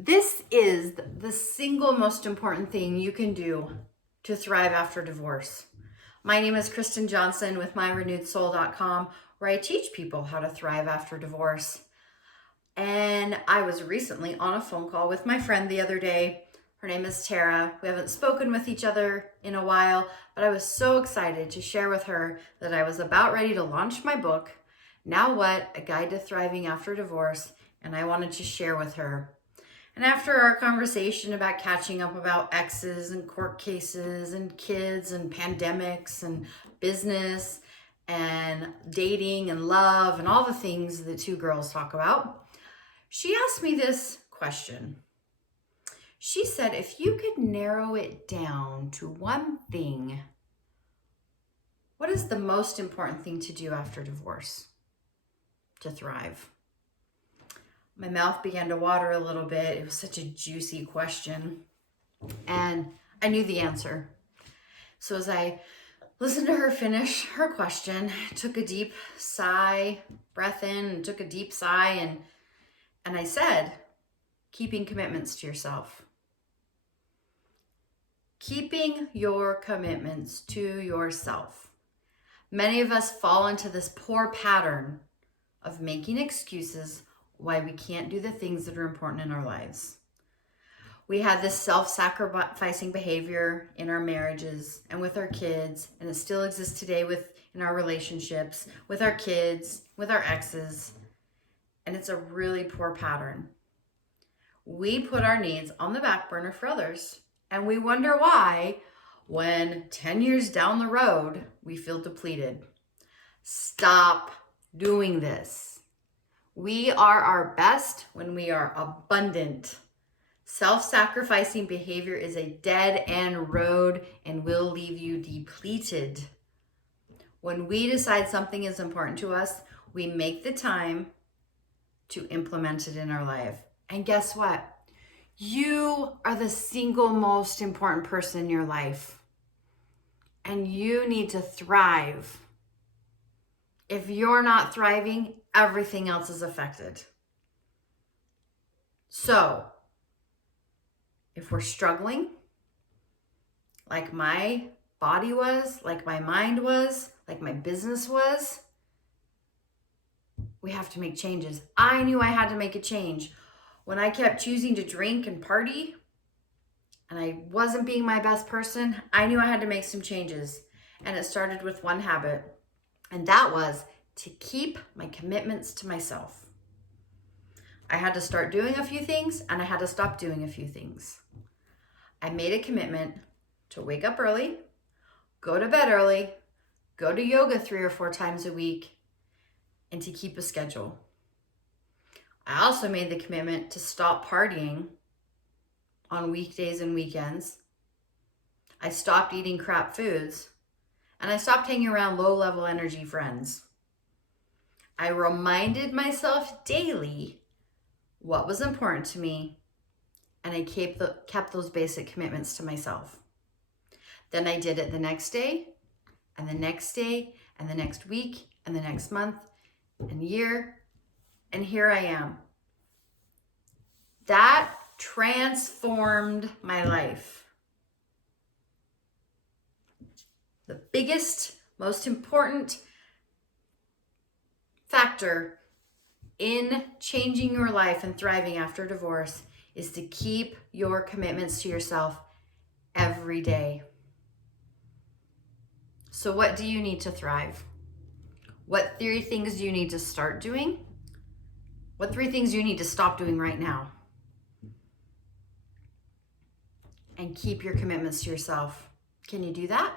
This is the single most important thing you can do to thrive after divorce. My name is Kristen Johnson with myrenewedsoul.com, where I teach people how to thrive after divorce. And I was recently on a phone call with my friend the other day. Her name is Tara. We haven't spoken with each other in a while, but I was so excited to share with her that I was about ready to launch my book, Now What? A Guide to Thriving After Divorce, and I wanted to share with her. And after our conversation about catching up about exes and court cases and kids and pandemics and business and dating and love and all the things that two girls talk about, she asked me this question. She said, if you could narrow it down to one thing, what is the most important thing to do after divorce to thrive? My mouth began to water a little bit. It was such a juicy question. And I knew the answer. So as I listened to her finish her question, took a deep sigh, breath in, and took a deep sigh, and I said, keeping commitments to yourself. Keeping your commitments to yourself. Many of us fall into this poor pattern of making excuses why we can't do the things that are important in our lives. We had this self-sacrificing behavior in our marriages and with our kids, and it still exists today in our relationships, with our kids, with our exes, and it's a really poor pattern. We put our needs on the back burner for others, and we wonder why when 10 years down the road, we feel depleted. Stop doing this. We are our best when we are abundant. Self-sacrificing behavior is a dead-end road and will leave you depleted. When we decide something is important to us, we make the time to implement it in our life. And guess what? You are the single most important person in your life. And you need to thrive. If you're not thriving, everything else is affected. So, if we're struggling, like my body was, like my mind was, like my business was, we have to make changes. I knew I had to make a change. When I kept choosing to drink and party, and I wasn't being my best person, I knew I had to make some changes. And it started with one habit, and that was to keep my commitments to myself. I had to start doing a few things, and I had to stop doing a few things. I made a commitment to wake up early, go to bed early, go to yoga 3 or 4 times a week, and to keep a schedule. I also made the commitment to stop partying on weekdays and weekends. I stopped eating crap foods, and I stopped hanging around low-level energy friends. I reminded myself daily what was important to me, and I kept those basic commitments to myself. Then I did it the next day, and the next day, and the next week, and the next month, and year, and here I am. That transformed my life. The biggest, most important factor in changing your life and thriving after divorce is to keep your commitments to yourself every day. So what do you need to thrive? What 3 things do you need to start doing? What 3 things do you need to stop doing right now? And keep your commitments to yourself. Can you do that?